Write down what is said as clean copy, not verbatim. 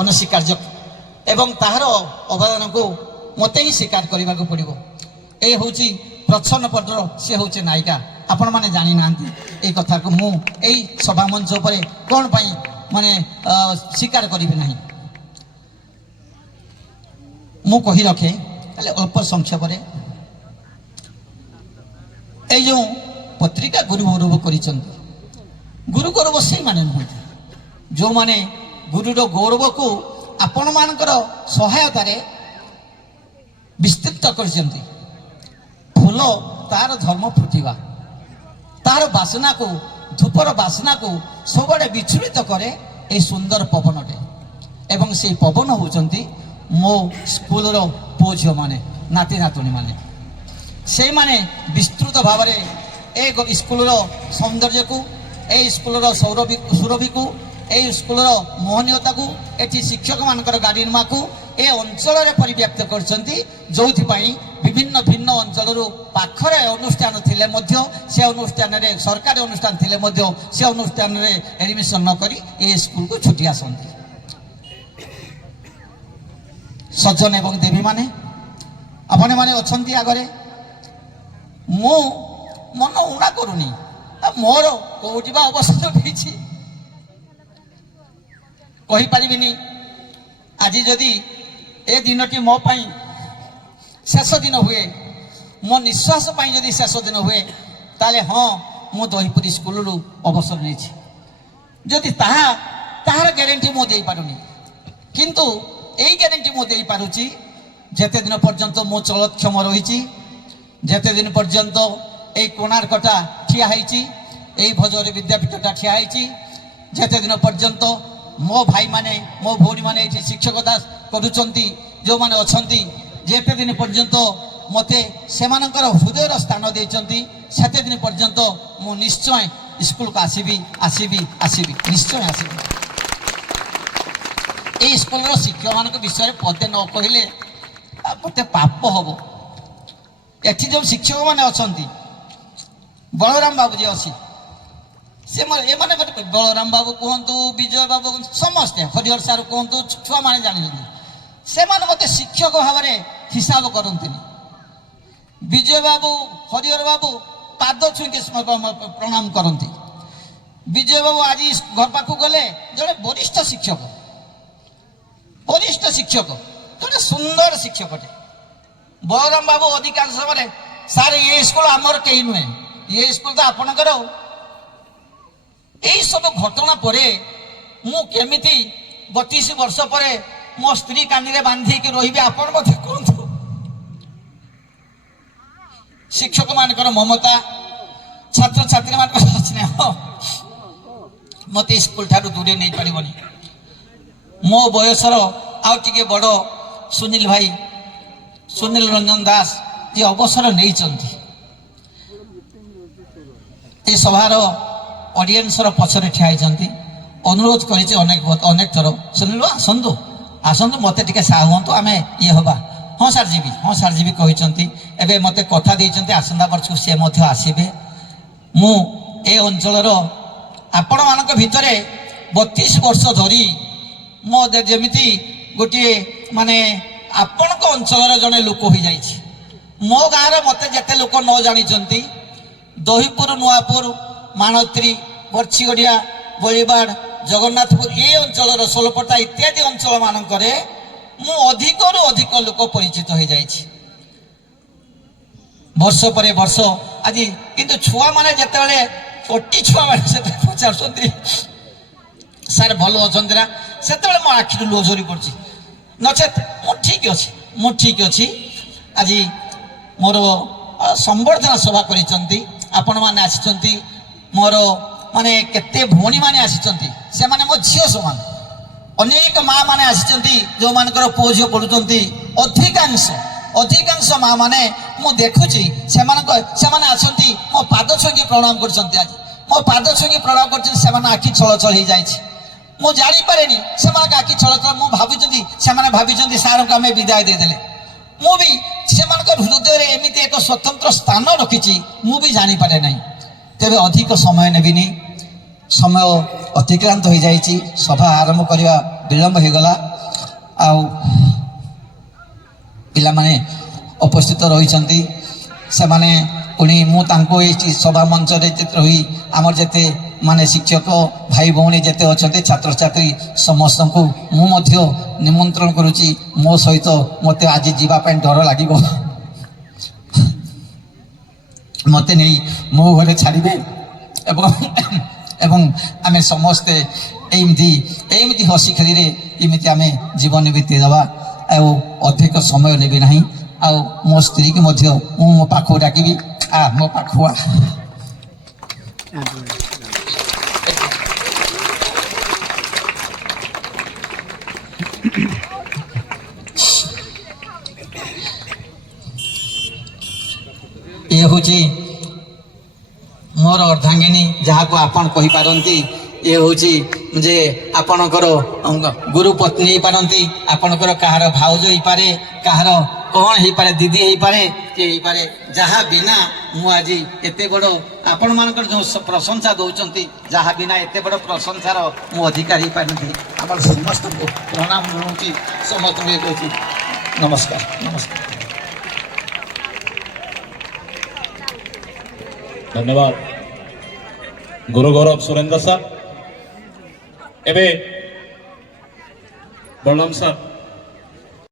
ଅନସ୍ୱୀକାର୍ଯ୍ୟ ଏବଂ ତାହାର ଅବଦାନକୁ ମୋତେ ହିଁ ସ୍ୱୀକାର କରିବାକୁ ପଡ଼ିବ। ଏ ହେଉଛି ପ୍ରଚ୍ଛନ୍ନ ପର୍ଦ୍ଦର ସେ ହେଉଛି ନାୟିକା। ଆପଣମାନେ ଜାଣିନାହାନ୍ତି ଏଇ କଥାକୁ ମୁଁ ଏଇ ସଭା ମଞ୍ଚ ଉପରେ କ'ଣ ପାଇଁ ମାନେ ସ୍ୱୀକାର କରିବି ନାହିଁ। ମୁଁ କହି ରଖେ ତାହେଲେ ଅଳ୍ପ ସଂକ୍ଷେପରେ ଏଇ ଯେଉଁ ପତ୍ରିକା ଗୁରୁ ଗୌରବ କରିଛନ୍ତି, ଗୁରୁ ଗୌରବ ସେଇମାନେ ନୁହନ୍ତି ଯେଉଁମାନେ ଗୁରୁର ଗୌରବକୁ ଆପଣମାନଙ୍କର ସହାୟତାରେ ବିସ୍ତୃତ କରିଛନ୍ତି। ଫୁଲ ତାର ଧର୍ମ ଫୁଟିବା, ତାର ବାସନାକୁ ଧୂପର ବାସନାକୁ ସବୁଆଡ଼େ ବିଚଳିତ କରେ এই ସୁନ୍ଦର ପବନଟେ। ଏବଂ ସେଇ ପବନ ହେଉଛନ୍ତି ମୋ ସ୍କୁଲର ପୁଅ ଝିଅମାନେ, ନାତି ନାତୁଣୀମାନେ। ସେଇମାନେ ବିସ୍ତୃତ ଭାବରେ ଏ ସ୍କୁଲର ସୌନ୍ଦର୍ଯ୍ୟକୁ, এই ସ୍କୁଲର ସୁରଭିକୁ, এই ସ୍କୁଲର ମୋହନୀୟତାକୁ, ଏଠି ଶିକ୍ଷକମାନଙ୍କର ଗାରିମାକୁ ଏ ଅଞ୍ଚଳରେ ପରିବ୍ୟାପ୍ତ କରିଛନ୍ତି। ଯେଉଁଥିପାଇଁ ବିଭିନ୍ନ ଭିନ୍ନ ଅଞ୍ଚଳରୁ ପାଖରେ ଅନୁଷ୍ଠାନ ଥିଲେ ମଧ୍ୟ ସେ ଅନୁଷ୍ଠାନରେ ସରକାରୀ ଅନୁଷ୍ଠାନ ଥିଲେ ମଧ୍ୟ ସେ ଅନୁଷ୍ଠାନରେ ଆଡମିସନ୍ ନ କରି ଏ ସ୍କୁଲକୁ ଛୁଟି ଆସନ୍ତି। ସଜ୍ଜନ ଏବଂ ଦେବୀମାନେ, ଆପଣମାନେ ଅଛନ୍ତି ଆଗରେ। ମୁଁ ମନ ଉଣା କରୁନି, ମୋର କୋଉଠି ବା ଅବସର ହେଇଛି କହିପାରିବିନି। ଆଜି ଯଦି ଏ ଦିନଟି ମୋ ପାଇଁ ଶେଷ ଦିନ ହୁଏ, ମୋ ନିଶ୍ୱାସ ପାଇଁ ଯଦି ଶେଷ ଦିନ ହୁଏ, ତାହେଲେ ହଁ ମୁଁ ଦହିପୁରୀ ସ୍କୁଲରୁ ଅବସର ନେଇଛି। ଯଦି ତାହାର ଗ୍ୟାରେଣ୍ଟି ମୁଁ ଦେଇପାରୁନି, କିନ୍ତୁ এই ଗ୍ୟାରେଣ୍ଟି ମୁଁ ଦେଇପାରୁଛି ଯେତେ ଦିନ ପର୍ଯ୍ୟନ୍ତ ମୁଁ ଚଳକ୍ଷମ ରହିଛି, ଯେତେ ଦିନ ପର୍ଯ୍ୟନ୍ତ এই କୋଣାର୍କଟା ଠିଆ ହେଇଛି, এই ଭଜରେ ବିଦ୍ୟାପୀଠଟା ଠିଆ ହେଇଛି, ଯେତେ ଦିନ ପର୍ଯ୍ୟନ୍ତ ମୋ ଭାଇମାନେ ମୋ ଭଉଣୀମାନେ ଏଠି ଶିକ୍ଷକତା କରୁଛନ୍ତି, ଯେଉଁମାନେ ଅଛନ୍ତି, ଯେତେ ଦିନ ପର୍ଯ୍ୟନ୍ତ ମୋତେ ସେମାନଙ୍କର ହୃଦୟର ସ୍ଥାନ ଦେଇଛନ୍ତି, ସେତେ ଦିନ ପର୍ଯ୍ୟନ୍ତ ମୁଁ ନିଶ୍ଚୟ ସ୍କୁଲକୁ ଆସିବି ଆସିବି ଆସିବି ନିଶ୍ଚୟ ଆସିବି। এই ସ୍କୁଲର ଶିକ୍ଷକମାନଙ୍କ ବିଷୟରେ ପଦେ ନ କହିଲେ ମୋତେ ପାପ ହବ। ଏଠି ଯେଉଁ ଶିକ୍ଷକମାନେ ଅଛନ୍ତି, ବଳରାମ ବାବୁ ଯିଏ ଅଛି, ଏମାନେ ବଳରାମ ବାବୁ କୁହନ୍ତୁ, ବିଜୟ ବାବୁ ସମସ୍ତେ, ହରିହର ସାର୍ କୁହନ୍ତୁ, ଛୁଆମାନେ ଜାଣିଛନ୍ତି, ସେମାନେ ମୋତେ ଶିକ୍ଷକ ଭାବରେ ହିସାବ କରନ୍ତିନି। ବିଜୟ ବାବୁ, ହରିହର ବାବୁ ପାଦ ଛୁଇଁକି ପ୍ରଣାମ କରନ୍ତି। ବିଜୟ ବାବୁ ଆଜି ଘର ପାଖକୁ ଗଲେ ଜଣେ ବରିଷ୍ଠ ଶିକ୍ଷକ, ଜଣେ ସୁନ୍ଦର ଶିକ୍ଷକଟେ। ବଳରାମ ବାବୁ ଅଧିକାଂଶ ସମୟରେ ସାର୍ ଏ ସ୍କୁଲ ଆମର କେହି ନୁହେଁ, ଏ ସ୍କୁଲ ତ ଆପଣଙ୍କର। এই ସବୁ ଘଟଣା ପରେ ମୁଁ କେମିତି 32 ବର୍ଷ ପରେ ମୋ ସ୍ତ୍ରୀ କାନିରେ ବାନ୍ଧିକି ରହିବି ଆପଣ ମଧ୍ୟ କୁହନ୍ତୁ। ଶିକ୍ଷକ ମାନଙ୍କର ମମତା, ଛାତ୍ରଛାତ୍ରୀ ମାନଙ୍କର ସ୍ନେହ ମତେ ସ୍କୁଲ ଠାରୁ ଦୂରେଇ ନେଇ ପାରିବନି। ମୋ ବୟସର ଆଉ ଟିକେ ବଡ଼ ସୁନୀଲ ଭାଇ, ସୁନୀଲ ରଞ୍ଜନ ଦାସ ଯେ ଅବସର ନେଇଛନ୍ତି, ଏ ସଭାର ଅଡିଏନ୍ସର ପଛରେ ଠିଆ ହେଇଛନ୍ତି। ଅନୁରୋଧ କରିଛି ଅନେକ ଥର, ସୁନୀଲ ଆସନ୍ତୁ ଆସନ୍ତୁ, ମୋତେ ଟିକେ ସାହା ହୁଅନ୍ତୁ, ଆମେ ଇଏ ହେବା। ହଁ ସାର୍ ଯିବି କହିଛନ୍ତି। ଏବେ ମୋତେ କଥା ଦେଇଛନ୍ତି ଆସନ୍ତା ବର୍ଷକୁ ସେ ମଧ୍ୟ ଆସିବେ। ମୁଁ ଏ ଅଞ୍ଚଳର ଆପଣମାନଙ୍କ ଭିତରେ 32 ବର୍ଷ ଧରି ମୋ ଯେମିତି ଗୋଟିଏ ମାନେ ଆପଣଙ୍କ ଅଞ୍ଚଳର ଜଣେ ଲୋକ ହୋଇଯାଇଛି। ମୋ ଗାଁରେ ମୋତେ ଯେତେ ଲୋକ ନ ଜାଣିଛନ୍ତି, ଦହିପୁର, ନୂଆପୁର, ମାଣତ୍ରୀ, ବର୍ଚ୍ଚିଗଡ଼ିଆ, ବଳିବାଡ଼, ଜଗନ୍ନାଥପୁର, ଏ ଅଞ୍ଚଳର ଷୋଲପଟା ଇତ୍ୟାଦି ଅଞ୍ଚଳ ମାନଙ୍କରେ ମୁଁ ଅଧିକରୁ ଅଧିକ ଲୋକ ପରିଚିତ ହୋଇଯାଇଛି ବର୍ଷ ପରେ ବର୍ଷ। ଆଜି କିନ୍ତୁ ଛୁଆମାନେ ଯେତେବେଳେ କୋଟି ଛୁଆମାନେ ସେତେବେଳେ ପଚାରୁଛନ୍ତି ସାର୍ ଭଲ ଅଛନ୍ତି ନା, ସେତେବେଳେ ମୋ ଆଖିରୁ ଲୁହ ଝରି ପଡୁଛି। ନଚେତ୍ ମୁଁ ଠିକ ଅଛି। ଆଜି ମୋର ସମ୍ବର୍ଦ୍ଧନା ସଭା କରିଛନ୍ତି, ଆପଣମାନେ ଆସିଛନ୍ତି, ମୋର ମାନେ କେତେ ଭଉଣୀମାନେ ଆସିଛନ୍ତି, ସେମାନେ ମୋ ଝିଅ ସମାନ। ଅନେକ ମା ମାନେ ଆସିଛନ୍ତି ଯେଉଁମାନଙ୍କର ପୁଅ ଝିଅ ପଢୁଛନ୍ତି। ଅଧିକାଂଶ ମା ମାନେ ମୁଁ ଦେଖୁଛି ସେମାନେ ଆସନ୍ତି, ମୋ ପାଦ ଛୁଇଁକି ପ୍ରଣାମ କରୁଛନ୍ତି। ଆଜି ମୋ ପାଦ ଛୁଇଁକି ପ୍ରଣାମ କରୁଛନ୍ତି, ସେମାନେ ଆଖି ଛଳଛଳ ହେଇଯାଇଛି। ମୁଁ ଜାଣିପାରେନି ସେମାନଙ୍କ ଆଖି ଛଳଛଳ, ମୁଁ ଭାବୁଛନ୍ତି ସେମାନେ ଭାବିଛନ୍ତି ସାରଙ୍କୁ ଆମେ ବିଦାୟ ଦେଇଦେଲେ। ମୁଁ ବି ସେମାନଙ୍କ ହୃଦୟରେ ଏମିତି ଏକ ସ୍ୱତନ୍ତ୍ର ସ୍ଥାନ ରଖିଛି, ମୁଁ ବି ଜାଣିପାରେ ନାହିଁ। ତେବେ ଅଧିକ ସମୟ ନେବିନି। समय अतिक्रांत हो जाइए सभा आरंभ करवा विलम्ब हो गला पिला माने उपस्थित रही से माने पुणी मुझे सभा मंच रही आमर जिते माने शिक्षक भाई भौणी जिते अच्छा छात्र छात्री समस्त को मुझे निमंत्रण करुच्ची मो सहित मत आज जीवाई डर लगे मत नहीं मो घरे छाड़े एवं आमे समस्ते एमती हसी खेली एमती आमे जीवन बीतेदवा अधिक समय नेबी ना आ मो स्त्री की मो पाख डाकि मो पाखुआ ये हूँ मोर अर्धांगिनी जहाँ को आपण कही पारंती ये हूँ जे आपणकर गुरु पत्नी हो पारंती आपणकर कहार भाउज हो पारे कहार कौन हो पारे दीदी हो पारे किए हो पारे जहाँ बिना मु आज एते बड़ आपण मानकर जो प्रशंसा दौरान जहाँ बिना एते बड़ प्रशंसार मु अधिकार हो पारती आम समस्त प्रणाम मिलूँ समस्त कहूँ नमस्कार नमस्कार धन्यवाद गुरु गौरव सुरेंद्र सर एवं बलराम सर